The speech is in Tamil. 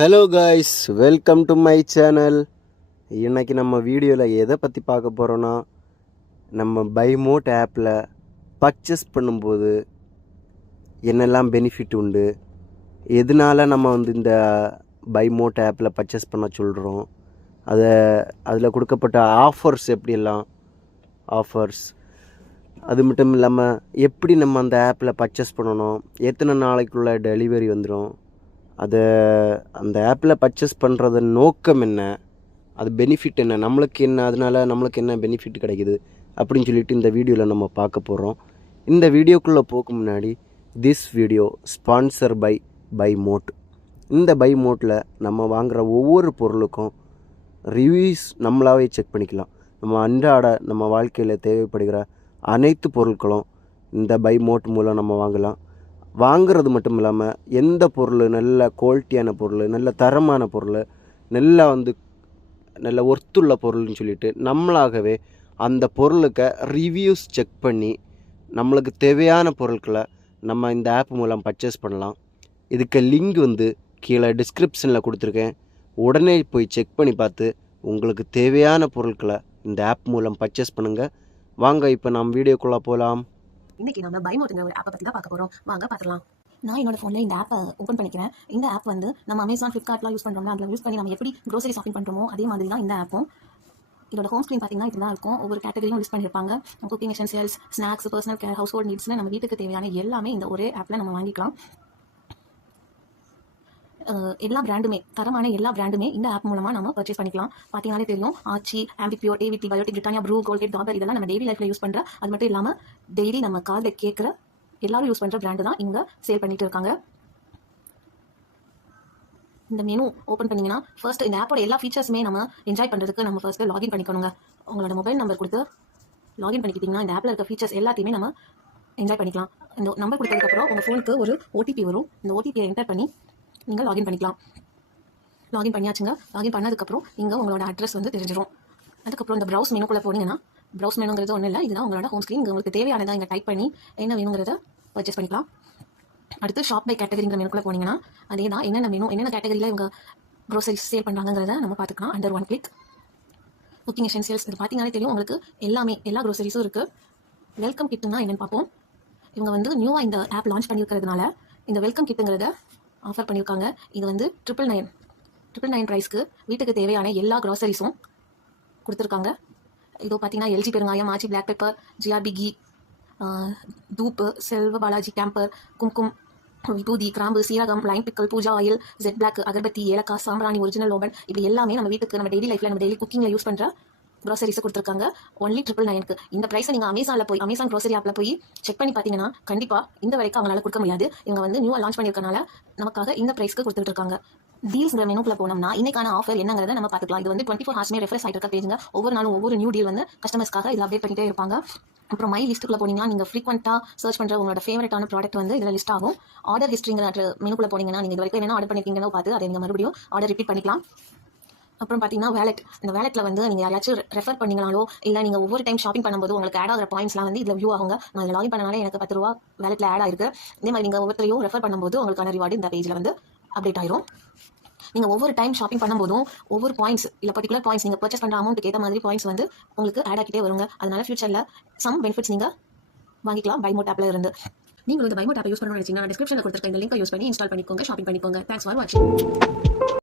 Hello guys, welcome to my channel. இன்றைக்கி நம்ம வீடியோவில் எதை பற்றி பார்க்க போகிறோன்னா, நம்ம பைமோட் ஆப்பில் பர்ச்சேஸ் பண்ணும்போது என்னெல்லாம் பெனிஃபிட் உண்டு, எதனால் நம்ம இந்த பைமோட் ஆப்பில் பர்ச்சேஸ் பண்ண சொல்கிறோம், அதில் கொடுக்கப்பட்ட ஆஃபர்ஸ் எப்படியெல்லாம் ஆஃபர்ஸ், அது மட்டும் இல்லாமல் எப்படி நம்ம அந்த ஆப்பில் பர்ச்சேஸ் பண்ணணும், எத்தனை நாளைக்குள்ளே டெலிவரி வந்துடும், அந்த ஆப்பில் பர்ச்சேஸ் பண்ணுறது நோக்கம் என்ன, அது பெனிஃபிட் என்ன, நம்மளுக்கு என்ன, அதனால் நம்மளுக்கு என்ன பெனிஃபிட் கிடைக்குது அப்படின்னு சொல்லிட்டு இந்த வீடியோவில் நம்ம பார்க்க போகிறோம். இந்த வீடியோக்குள்ளே போக முன்னாடி, this video sponsor by Mode. இந்த பை மோட்டில் நம்ம வாங்குகிற ஒவ்வொரு பொருளுக்கும் ரிவ்யூஸ் நம்மளாவே செக் பண்ணிக்கலாம். நம்ம வாழ்க்கையில் தேவைப்படுகிற அனைத்து பொருட்களும் இந்த பை மோட் மூலம் நம்ம வாங்குறது மட்டும் இல்லாமல் எந்த பொருள் நல்ல குவாலிட்டியான பொருள், நல்ல தரமான பொருள், நல்ல ஒர்த்துள்ள பொருள்னு சொல்லிட்டு நம்மளாகவே அந்த பொருளுக்கு ரிவ்யூஸ் செக் பண்ணி நம்மளுக்கு தேவையான பொருட்களை நம்ம இந்த ஆப் மூலம் பர்ச்சேஸ் பண்ணலாம். இதுக்கு லிங்க் கீழே டிஸ்கிரிப்ஷனில் கொடுத்துருக்கேன். உடனே போய் செக் பண்ணி பார்த்து உங்களுக்கு தேவையான பொருட்களை இந்த ஆப் மூலம் பர்ச்சேஸ் பண்ணுங்கள். வாங்க இப்போ நம்ம வீடியோக்குள்ளே போகலாம். இன்னைக்கு நம்ம பைமோட்ங்கிற ஒரு ஆப்பை பற்றி தான் பார்க்க போகிறோம். வாங்க பார்க்கலாம். நான் என்னோட ஃபோனில் இந்த ஆப்பை ஓப்பன் பண்ணிக்கிறேன். இந்த ஆப் நம்ம அமேசான், ஃப்ளிப்கார்ட்லாம் யூஸ் பண்ணுறோம்ல, அதில் யூஸ் பண்ணி நம்ம எப்படி க்ரோசரி ஷாப்பிங் பண்ணுறோமோ அதே மாதிரி தான் இந்த ஆப்பும். இதோட ஹோம் ஸ்க்ரீன் பார்த்தீங்கன்னா இப்படி தான் இருக்கும். ஒவ்வொரு கேட்டகரியும் லிஸ்ட் பண்ணியிருப்பாங்க. Cooking essentials, snacks, personal care, household நீட்ஸ்னு நம்ம வீட்டுக்கு தேவையான எல்லாமே இந்த ஒரே ஆப்பில் நம்ம வாங்கிக்கலாம். எல்லா பிராண்டுமே, தரமான எல்லா பிராண்டுமே இந்த ஆப் மூலமாக நம்ம பர்ச்சேஸ் பண்ணிக்கலாம். பார்த்தீங்கன்னாலே தெரியும், Aachi, Ambi Pur, AVT, Biotique, Britannia, Bru, Colgate, Dabur, இதெல்லாம் நம்ம டெய்லி லைஃப்பில் யூஸ் பண்ணுற, அது மட்டும் இல்லாமல் டெய்லி நம்ம காலில் கேட்குற எல்லாரும் யூஸ் பண்ணுற பிராண்டு தான் இங்கே சேல் பண்ணிட்டு இருக்காங்க. இந்த மெனு ஓப்பன் பண்ணிங்கன்னா ஃபர்ஸ்ட் இந்த ஆப்போட எல்லா ஃபீச்சர்ஸுமே நம்ம என்ஜாய் பண்ணுறதுக்கு நம்ம ஃபர்ஸ்ட் லாகின் பண்ணிக்கணுங்க. உங்களோட மொபைல் நம்பர் கொடுத்து லாகின் பண்ணிக்கிட்டிங்கன்னா இந்த ஆப்பில் இருக்க ஃபீச்சர்ஸ் எல்லாத்தையுமே நம்ம என்ஜாய் பண்ணிக்கலாம். இந்த நம்பர் கொடுத்ததுக்கப்புறம் உங்கள் ஃபோனுக்கு ஒரு ஓடிபி வரும். இந்த ஓடிபியை என்டர் பண்ணி நீங்கள் லாகின் பண்ணிக்கலாம். லாகின் பண்ணியாச்சுங்க. லாகின் பண்ணதுக்கப்புறம் இங்கே உங்களோட அட்ரஸ் தெரிஞ்சிடும். அதுக்கப்புறம் இந்த ப்ரௌஸ் மெனுக்குள்ளே போனீங்கன்னா, ப்ரௌஸ் மெனுங்கிறது ஒன்றும் இல்லை, இதுதான் உங்களோட ஹோம் ஸ்க்ரீன். உங்களுக்கு தேவையானதை இங்கே டைப் பண்ணி என்ன வேணுங்கிறத பர்ச்சேஸ் பண்ணிக்கலாம். அடுத்து ஷாப் பை கேட்டகரிங்கிற மெனுக்குள்ளே போனீங்கன்னா அதே தான், என்னென்ன வேணும், என்னென்ன கேட்டகரியில் இவங்க க்ரோசரிஸ் சேல் பண்ணுறாங்கிறத நம்ம பார்த்துக்கலாம். Under one click. Cooking essentials, இது பார்த்தீங்கன்னாலே தெரியும் உங்களுக்கு எல்லாமே, எல்லா க்ரோசரிஸும் இருக்குது. வெல்கம் கிட்டுன்னா என்னென்னு பார்ப்போம். இவங்க நியூவாக இந்த ஆப் லான்ச் பண்ணியிருக்கிறதுனால இந்த வெல்கம் கிட்டுங்கிறத ஆஃபர் பண்ணியிருக்காங்க. இது 999 ப்ரைஸ்க்கு வீட்டுக்கு தேவையான எல்லா க்ராசரிஸும் கொடுத்துருக்காங்க. இதோ பார்த்தீங்கன்னா எல்ஜி பெருங்காயம், Aachi black pepper, GRB ghee, தூப்பு, செல்வ பாலாஜி கேம்பர், கும்கும், விபூதி, கிராம்பு, சீரகம், lime pickle, Pooja oil, Jet Black, அகர்பத்தி, ஏலக்காய், சாம்பிராணி, ஒரிஜினல் ஓபன், இப்படி எல்லாமே நம்ம வீட்டுக்கு நம்ம டெய்லி லைஃப்பில் நம்ம டெய்லி குக்கிங்கில் யூஸ் பண்ணுற க்ரோசரிஸை கொடுத்துருக்காங்க. ஒன்லி 999க்கு. இந்த ப்ரைஸை நீங்கள் அமேசான் க்ரோசரி ஆப்பில் போய் செக் பண்ணி பார்த்தீங்கன்னா கண்டிப்பாக இந்த வரைக்கும் அவங்களால கொடுக்க முடியாது. இவங்க நியூவாக லான்ச் பண்ணியிருக்கனால நமக்காக இந்த ப்ரைஸ்க்கு கொடுத்துட்டு இருக்காங்க. டீல்ஸ்ங்கிற மெனுக்குள்ள போனோம்னா இன்னைக்கான ஆஃபர் என்னங்கிறத நம்ம பார்த்துக்கலாம். இது 24 ஹார்ஸ்மே ரெஃப்ரெஷ் ஆகிட்டு இருக்க பேஜுங்க. ஒவ்வொரு நாளும் ஒவ்வொரு நியூ டீல் கஸ்டமர்ஸ்க்காக இதில் அப்டேட் பண்ணிட்டே இருப்பாங்க. அப்புறம் மை லிஸ்ட்டுக்குள்ள போனீங்கன்னா நீங்கள் ஃப்ரீக்வெண்ட்டாக சர்ச் பண்ணுற உங்களோட ஃபேவரட்டான ப்ராடக்ட் இதில் லிஸ்ட் ஆகும். ஆர்டர் ஹிஸ்ட்ரிங்கிற மெனுக்குள்ள போனீங்கன்னா நீங்கள் இது வரைக்கும் என்ன ஆர்டர் பண்ணிருக்கீங்கன்னு பார்த்து அதை நீங்கள் மறுபடியும் ஆர்டர் ரிப்பீட் பண்ணிக்கலாம். அப்புறம் பார்த்தீங்கன்னா வேலெட், இந்த வேலெட்டில் நீங்கள் யாராச்சும் ரெஃபர் பண்ணிங்கனாலோ இல்லை நீங்கள் ஒவ்வொரு டைம் ஷாப்பிங் பண்ணும்போது உங்களுக்கு ஆட் ஆகிற பாயிண்ட்ஸ்லாம் இதில் வியூ ஆகுங்க. நான் இதில் லாகின் பண்ணனால எனக்கு 10 ரூபா வேலெட்டில் ஆட் ஆயிருக்கு. இதே மாதிரி நீங்கள் ஒவ்வொருத்தரையும் ரெஃபர் பண்ணும்போது உங்களுக்கான ரிவார்டு இந்த பேஜில் அப்டேட் ஆயிரும். நீங்கள் ஒவ்வொரு டைம் ஷாப்பிங் பண்ணும்போதும் ஒவ்வொரு பாயிண்ட்ஸ் இல்லை பர்டிகுலர் பாயிண்ட்ஸ் நீங்கள் பர்ச்சேஸ் பண்ணுற அமௌண்ட்டுக்கு ஏற்ற மாதிரி பாயிண்ட்ஸ் உங்களுக்கு ஆட் ஆகிட்டே வருங்க. அதனால ஃபியூச்சரில் சம் பெனிஃபிட்ஸ் நீங்கள் வாங்கிக்கலாம் பைமோட் ஆப்பில் இருந்து. நீங்கள் இந்த பைமோட் ஆப்பை யூஸ் பண்ணணும்னு நினைச்சீங்கன்னா டிஸ்கிரிப்ஷனில் கொடுத்துருக்க இந்த லிங்கை யூஸ் பண்ணி இன்ஸ்டால் பண்ணிக்கோங்க, ஷாப்பிங் பண்ணிக்கோங்க. தேங்க்ஸ் ஃபார் வாட்சிங்.